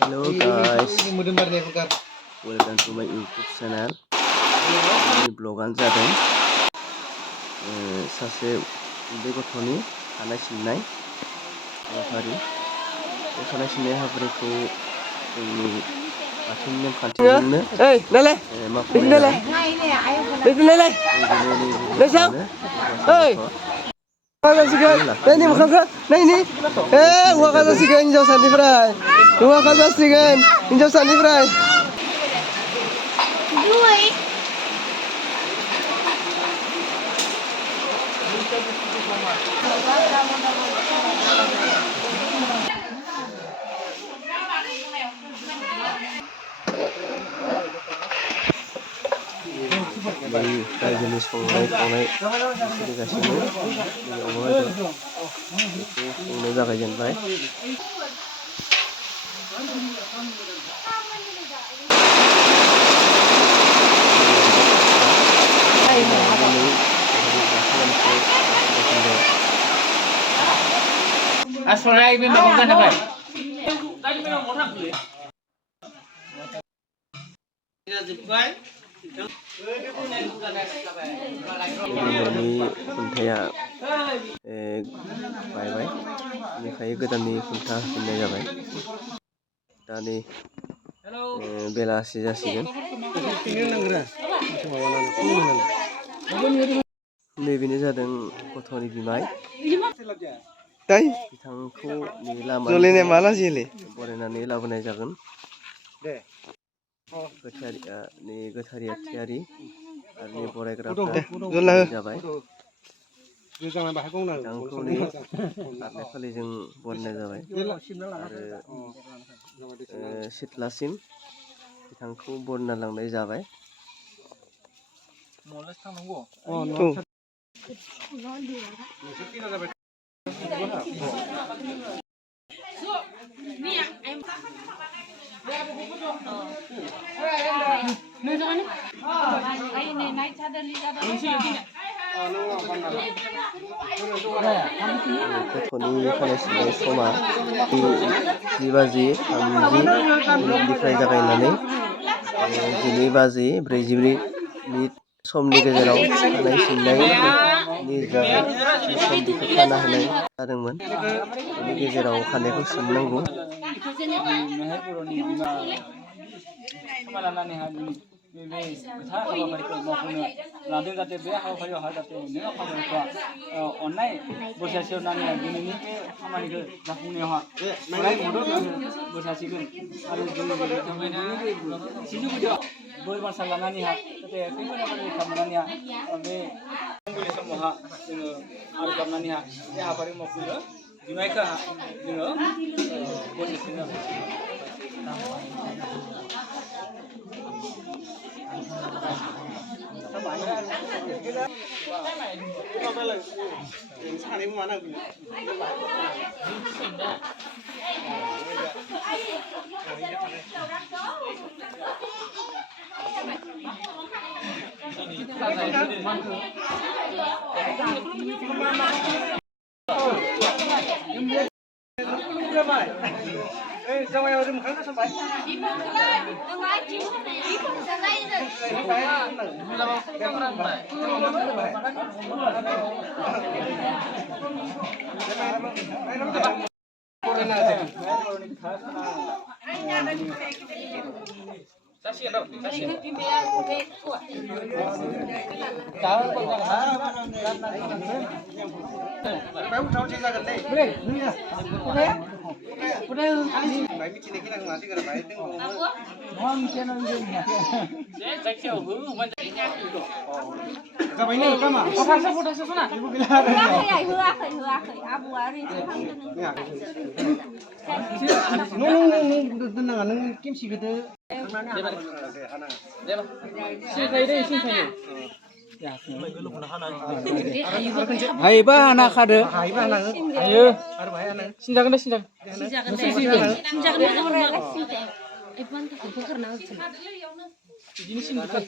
Hello guys, welcome to my YouTube channel. Ini blogan जादों सासे उन्दै गथ'नि खानाय सिननाय हाबाफारि। बे खानाय सिननाय हाबाफारिखौ जोंनि बाथौनि नेमखान्थिजोंनो Ini bukan nah ini uang kasihkan hijau sandi fry uang kasihkan hijau sandi fry dari jenis संनाय सोलिगासिनो अमा बेदर संनो जागायजेनबाय। Ini खुन्थाया बायबाय बेनिखायनो गोदाननि खुन्था होफिननाय जाबाय। दा नै बेलासि जासिगोन। नैबेनो जादों गथ'नि बिमाय बिथांखौ लामानिफ्राय बरायनानै लाबोनाय जागोन। गोथारिया थियारि आरो बरायग्राफ्रा जाबाय। बिथांखौ आरनाय फालिजों बरायनाय जाबाय आरो सिथ्लासिम बिथांखौ बरायना लांनाय जाबाय। गथ'नि खानाय सिननाय समा 10:30 जागायनानै 12:40 समनि गेजेराव खानाय सिननायनि सम खाना होनाय जादोंमोन। बेनि गेजेराव खानायखौ सिननांगौ। Haibah anak ada. Ayo. Sinjakan deh sinjak. Ini singkat.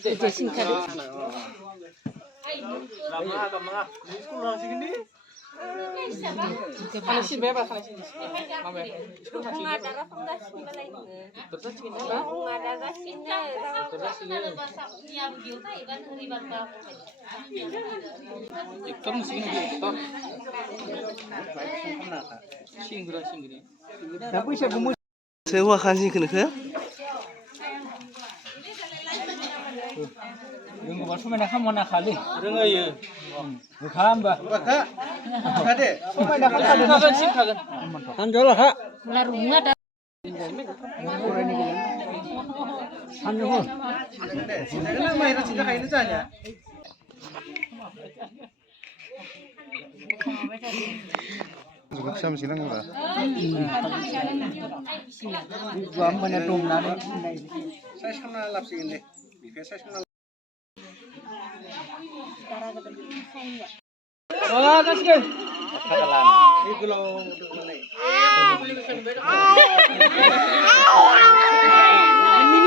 Khanai Sinnai apa Khanai Sinnai? Mama ya. Sewa khansi kenapa? Runggu baru mana kamu nak kali? Runggu ya. Bukan bah. Bukan. Ada. Mana kali? Kagan sih kagan. Anjol lah. Larunga dah. Anjol. Kenapa mainan cinta kayak ini saja? Juga bisa mesilang enggak? Gua mana dom nani? Saya sama lapsi ini. Biasa sama. Oh, kasih kan? Itu loh untuk mana?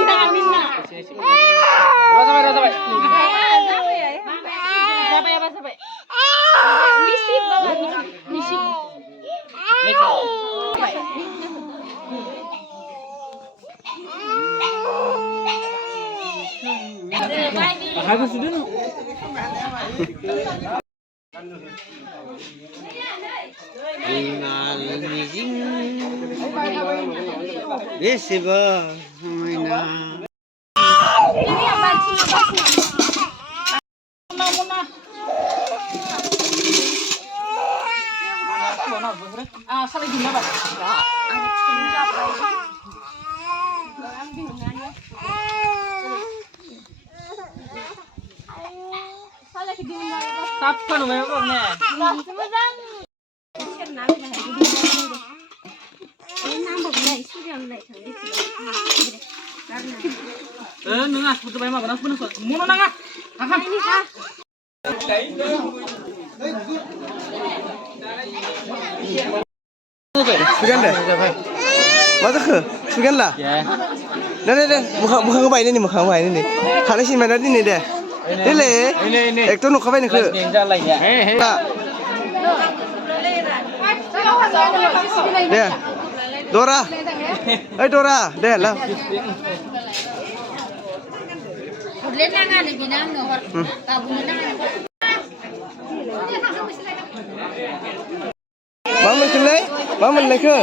Amina. Sampai. Sampai. Misi bawa misi. Habis sudah no. Ingal mijing desiba maina. Ini apa sih? Salah gini apa? Kapan memangnya? Nengah, betul memang benar benar. Mau nengah? Akan ini kah? Sugan dah. Mana ke? Sugan lah. Ya. Dah. Muka kau ini muka kau ini. Khanai Sinnai mana ini deh. Ini. Ektor nuk kau ini ke? Jalan ya. Deh. Dora. Dora. Deh lah. Udah nangan lagi nangan. Kamu nangan. Bang mengenai ke?